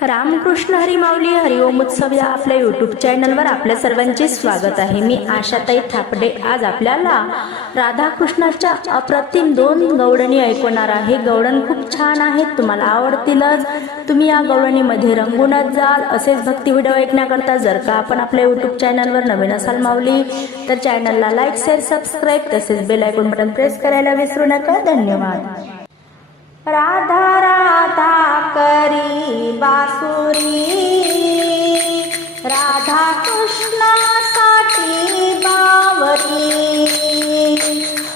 रामकृष्ण हरी माऊली हरिओम उत्सव या आपल्या यूट्यूब चॅनलवर आपल्या सर्वांचे स्वागत आहे. मी आशाताई थापडे. आज आपल्याला राधाकृष्णाच्या अप्रतिम दोन गवळणी ऐकवणार आहे. गवळण खूप छान आहेत. तुम्हाला आवडतीलच. तुम्ही या गवळणीमध्ये रंगूनच जाल. असेच भक्ती व्हिडिओ ऐकण्याकरता जर का आपण आपल्या यूट्यूब चॅनलवर नवीन असाल माऊली तर चॅनलला लाईक शेअर सबस्क्राईब तसेच बेल आयकॉन बटन प्रेस करायला विसरू नका. धन्यवाद. राधा राधा. करी बासुरी राधा कृष्णासाठी बावरी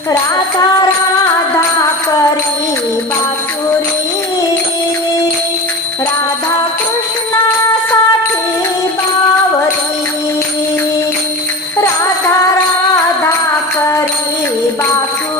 राधा राधा परी बासुरी राधा कृष्णासाठी बावरी राधा राधा परी बासुरी.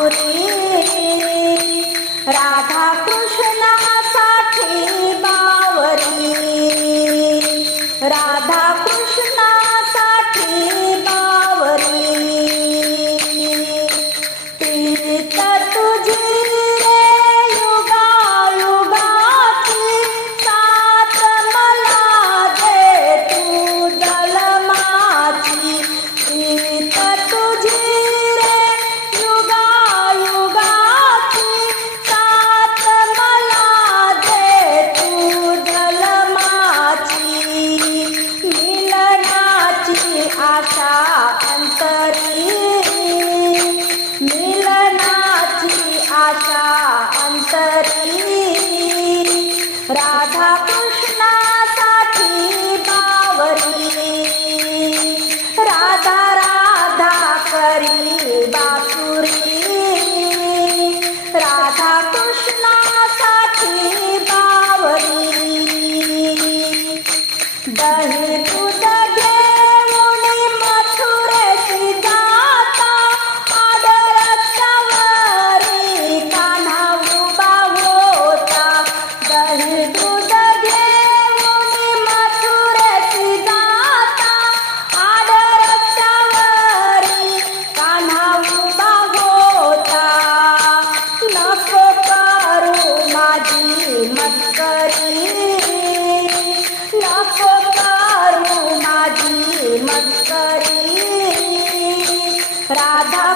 राधा कृष्ण राधा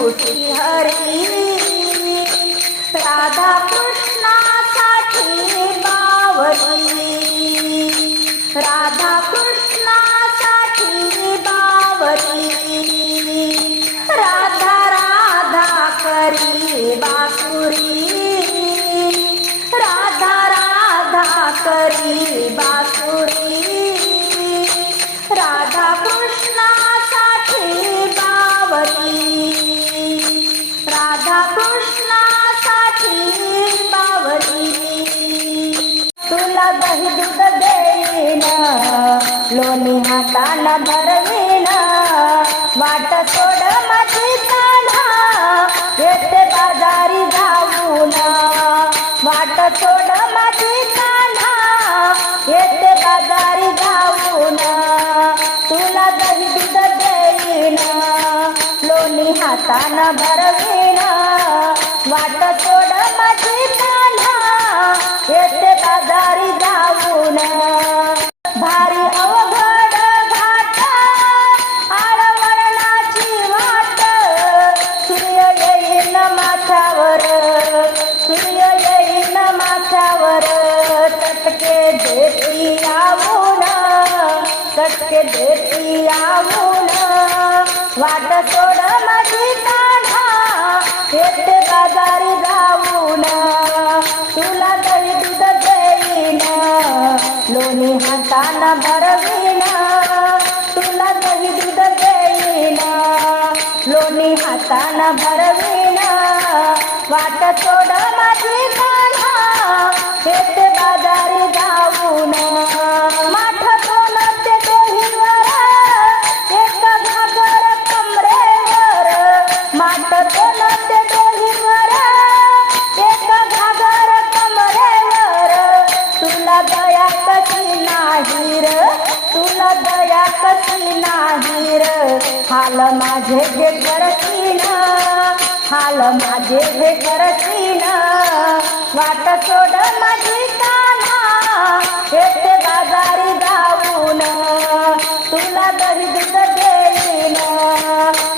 तू श्रीहरी नाही दूध देईना लोणी हाताना भरवीन वाट सोड माझी काढा येते बाजारी जाऊन. वाट सोड माझी काढा येते बाजारी जाऊन. तुला दही दूध देईना लोणी हाताला भरविना वाट सोड भेटिया वाट सोड माझी काढा थेट बाजारी जाऊन तुला तरी दूध लोणी हाताना भरवीन तुला तरी दूध लोणी हाताना भरवीन वाट सोड माझी काढा थेट बाजारी जाऊन. दया कशी नाही र तुला दया कशी नाही र. हाल माझे जे करशील हाल माझे जे करशील वाट सोड माझी काना येते बाजारी जाऊन. तुला दही दूध देईन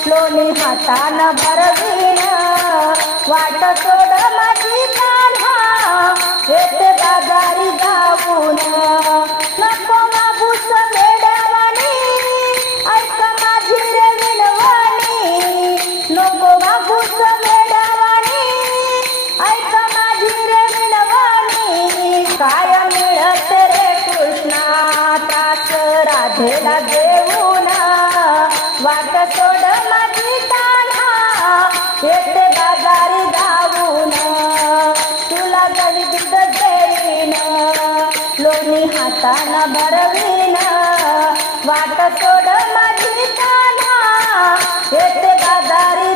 लोणी हातानं भरवीन. वाट सोड माझी काना येते बाजारी राधेला देऊन वाट सोड माझी कान्हा येते बाजारी जाऊन तुला काही दूध देईन लोणी हातानं भरवीन वाट सोड माझी कान्हा येते बाजारी